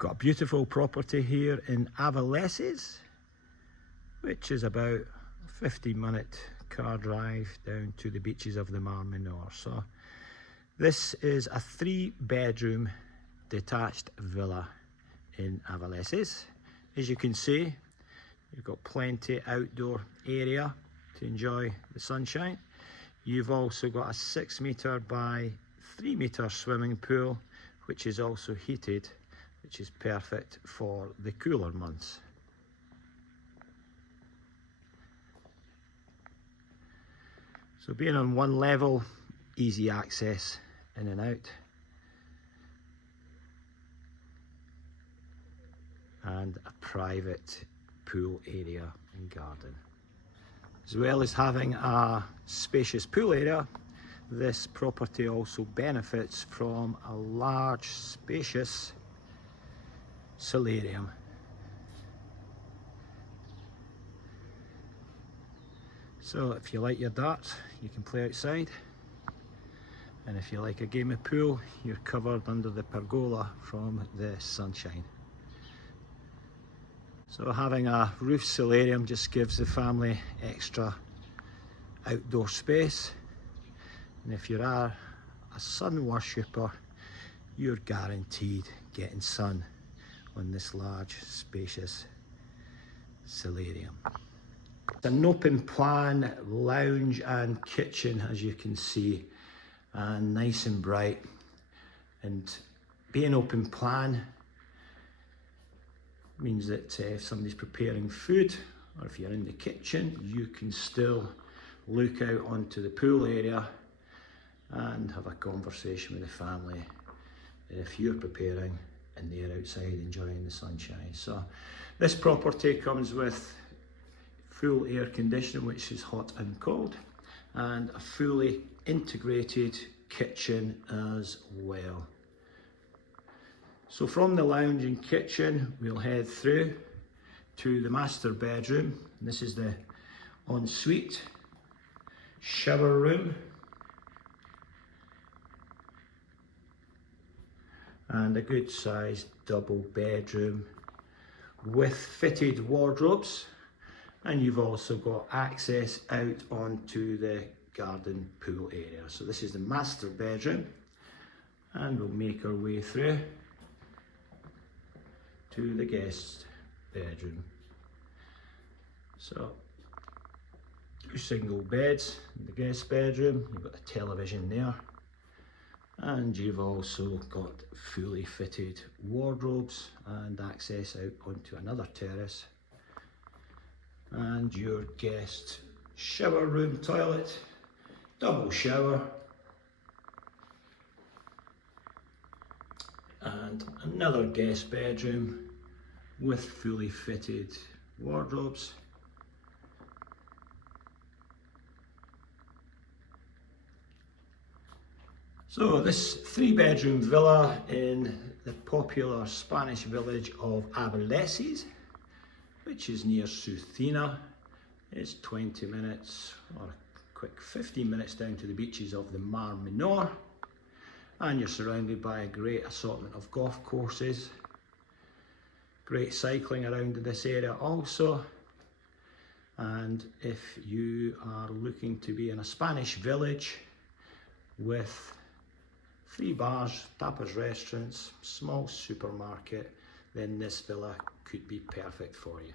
Got a beautiful property here in Avileses, which is about a 15-minute car drive down to the beaches of the Mar Menor. So this is a 3-bedroom detached villa in Avileses. As you can see, you've got plenty outdoor area to enjoy the sunshine. You've also got a 6-metre by 3-metre swimming pool, which is also heated, which is perfect for the cooler months. So being on one level, easy access in and out. And a private pool area and garden. As well as having a spacious pool area, this property also benefits from a large, spacious solarium. So if you like your darts, you can play outside. And if you like a game of pool, you're covered under the pergola from the sunshine. So having a roof solarium just gives the family extra outdoor space. And if you are a sun worshipper, you're guaranteed getting sun on this large, spacious solarium. It's an open plan lounge and kitchen, as you can see, and nice and bright. And being open plan means that if somebody's preparing food, or if you're in the kitchen, you can still look out onto the pool area and have a conversation with the family if you're preparing and they're outside enjoying the sunshine. So this property comes with full air conditioning, which is hot and cold, and a fully integrated kitchen as well. So from the lounge and kitchen, we'll head through to the master bedroom. This is the ensuite shower room. And a good sized double bedroom with fitted wardrobes. And you've also got access out onto the garden pool area. So this is the master bedroom, and we'll make our way through to the guest bedroom. So 2 single beds in the guest bedroom. You've got a television there, and you've also got fully fitted wardrobes and access out onto another terrace. And your guest shower room toilet, double shower, and another guest bedroom with fully fitted wardrobes. So this 3-bedroom villa in the popular Spanish village of Avileses, which is near Ceuta, is 20 minutes or a quick 15 minutes down to the beaches of the Mar Menor. And you're surrounded by a great assortment of golf courses. Great cycling around this area also. And if you are looking to be in a Spanish village with 3 bars, tapas restaurants, small supermarket, then this villa could be perfect for you.